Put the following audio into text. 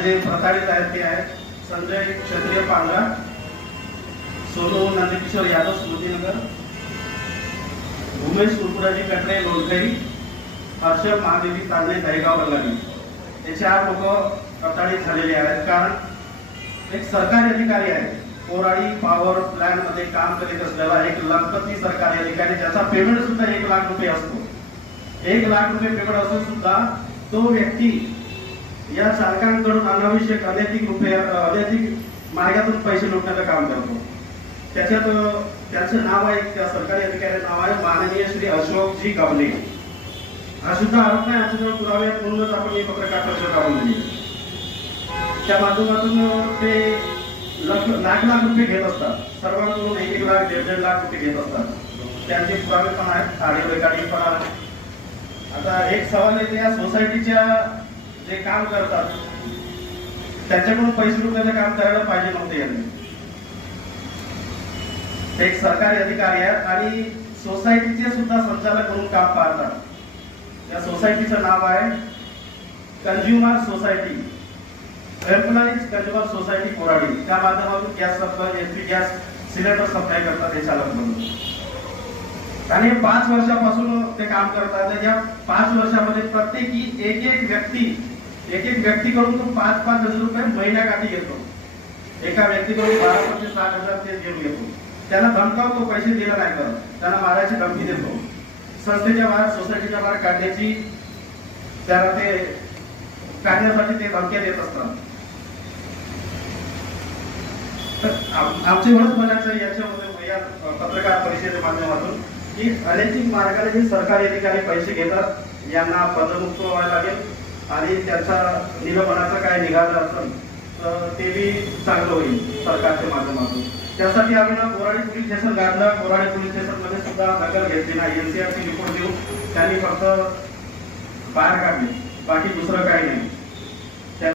यामध्ये जे प्रताडित आहेत ते आहेत संजय क्षत्रिय पांगा सोनू नंदकिशोर यादव स्मृतीनगर उमेश कुरकुराजी कटरे लोणकरी हर्षल महादेवी तांदे दहेगाव बल्लारी हे चार लोक प्रताडित झालेले आहेत. कारण एक सरकारी अधिकारी आहे. कोराडी पॉवर प्लॅनमध्ये काम करीत असलेला एक लखपती सरकारी अधिकारी ज्याचा पेमेंट सुद्धा एक लाख रुपये असतो. एक लाख रुपये पेमेंट असून सुद्धा तो व्यक्ती या चालकांकडून अनावश्यक अनैतिक रुपये अनैतिक मार्गातून पैसे लुटण्याचं काम करतो. त्याच्यात त्याचं नाव आहे त्या सरकारी अधिकाऱ्याचं नाव आहे माननीय श्री अशोकजी गवले हा सुद्धा आरोप नाही आमच्याजवळ पुरावे म्हणूनच आपण हे पत्रकार परिषद काढून दिली? त्या माध्यमातून ते लाख लाख लाख रुपये घेत असतात. सर्वांकडून एक एक लाख दीड दीड लाख रुपये घेत असतात. त्यांचे पुरावे पण आहेत ऑडिओ रेकॉर्डिंग पण आहे आता एक सवाल येते या सोसायटीच्या जे काम करतात त्यांच्याकडून पैसे रुपयाचं काम करायला पाहिजे नव्हते यांनी. ते एक सरकारी अधिकारी आहेत आणि सोसायटीचे सुद्धा संचालक म्हणून काम पाहतात. या सोसायटीचं नाव आहे consumer society. Employees consumer society Koradi. त्या माध्यमातून gas supply LP gas cylinder supply करतात हे चालक म्हणून. आणि पाच वर्षापासून ते काम करतात. या पाच वर्षामध्ये प्रत्येकी एक एक व्यक्ती एक एक व्यक्तीकडून तो पाच पाच हजार रुपये महिन्या महिन्याकाठी घेतो. एका व्यक्तीकडून बारा पंचवीस साठ हजार ते घेऊन घेतो. त्याला धमकावतो पैसे दिला नाही करत. त्यांना मारायची धमकी देतो. संस्थेच्या बाहेर सोसायटीच्या बाहेर काढण्याची त्याला ते काढण्यासाठी ते धमक्या देत असतात. तर आम- आमचे एवढंच म्हणायचं याच्यामध्ये या पत्रकार परिषदेच्या माध्यमातून की अनैतिक मार्गाने जे सरकारी अधिकारी पैसे घेतात यांना पदमुक्त व्हायला लागेल. आणि त्याचा निलंबनाचा काय निघालं असेल तर ते बी चांगलं होईल सरकारच्या माध्यमातून. त्यासाठी आम्ही ना कोराडी पोलीस स्टेशन गाठलं कोराडी पोलीस स्टेशनमध्ये सुद्धा दखल घेतली नाही. एनसीआरची रिपोर्ट देऊन त्यांनी फक्त बाहेर काढली. बाकी दुसरं काही नाही.